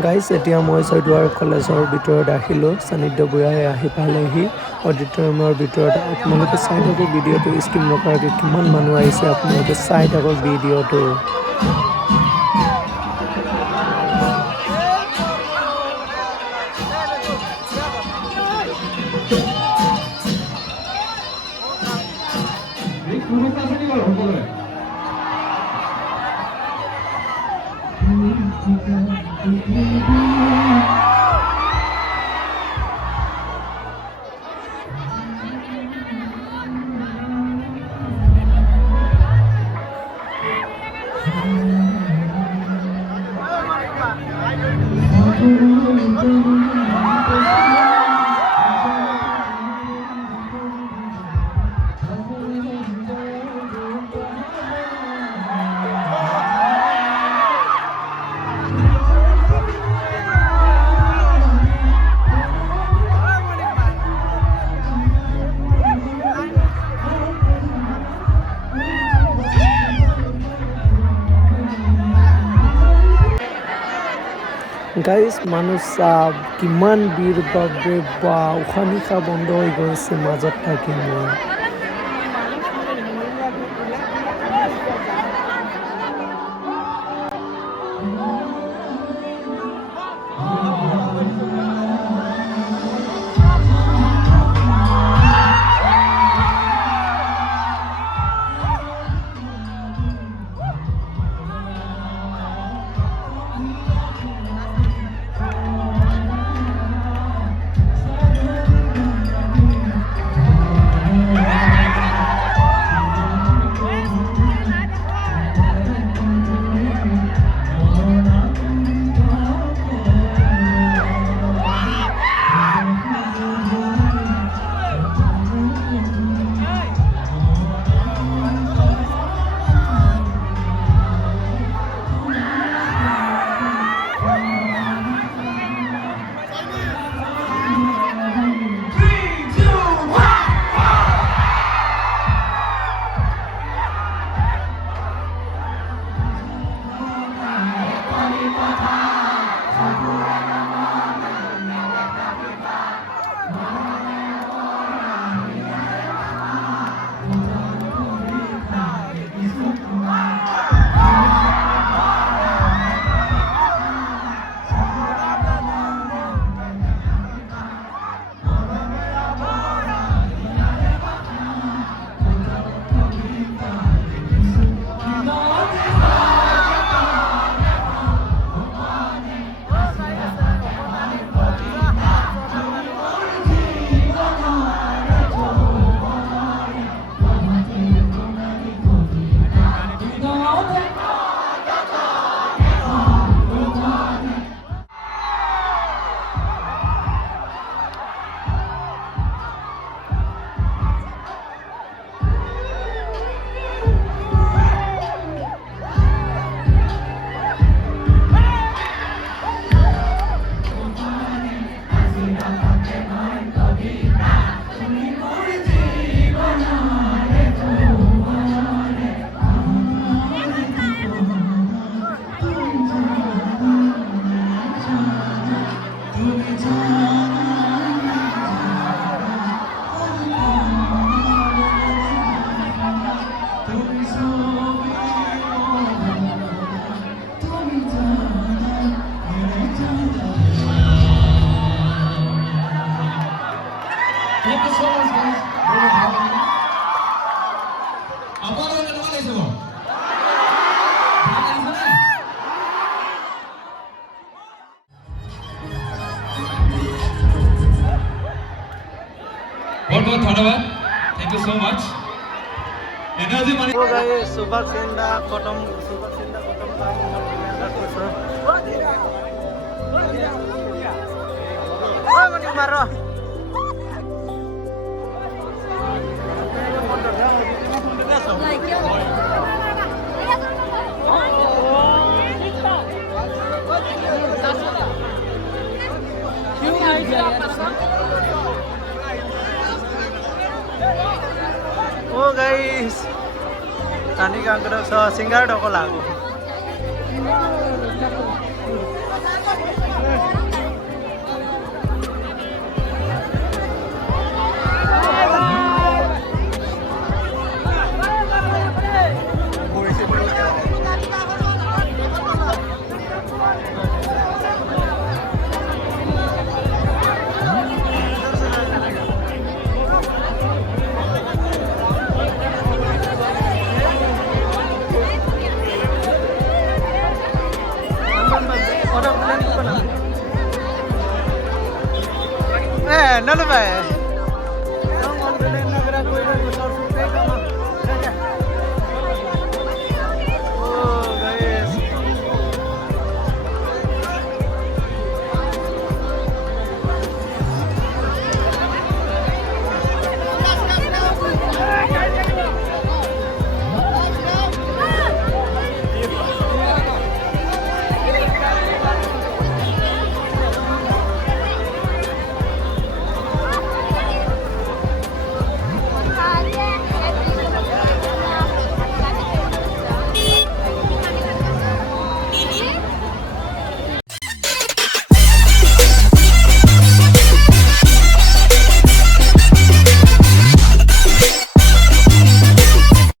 গাইজ এতিয়া মই ছয়দুৱাৰ কলেজৰ ভিতৰত আহিলোঁ। সান্নিধ্য ভূঞাই আহি পালেহি অডিটৰিয়ামৰ ভিতৰত। আপোনালোকে চাই থাকক ভিডিঅ'টো স্কিপ নকৰাকৈ, কিমান মানুহ আহিছে আপোনালোকে চাই থাকক ভিডিঅ'টো। গাইজ মানুহ চাওক কিমান ভিৰ, বাপৰে বা, উশাহ নিশাহ বন্ধ হৈ গৈছে মাজত থাকি মোৰ। बहुत बहुत धन्यवाद, thank you so much. Energy माने हो गए सुबह सिंदा खत्म मारो Oh guys, tadi kang kedok so singgah doko lagu. नल भाई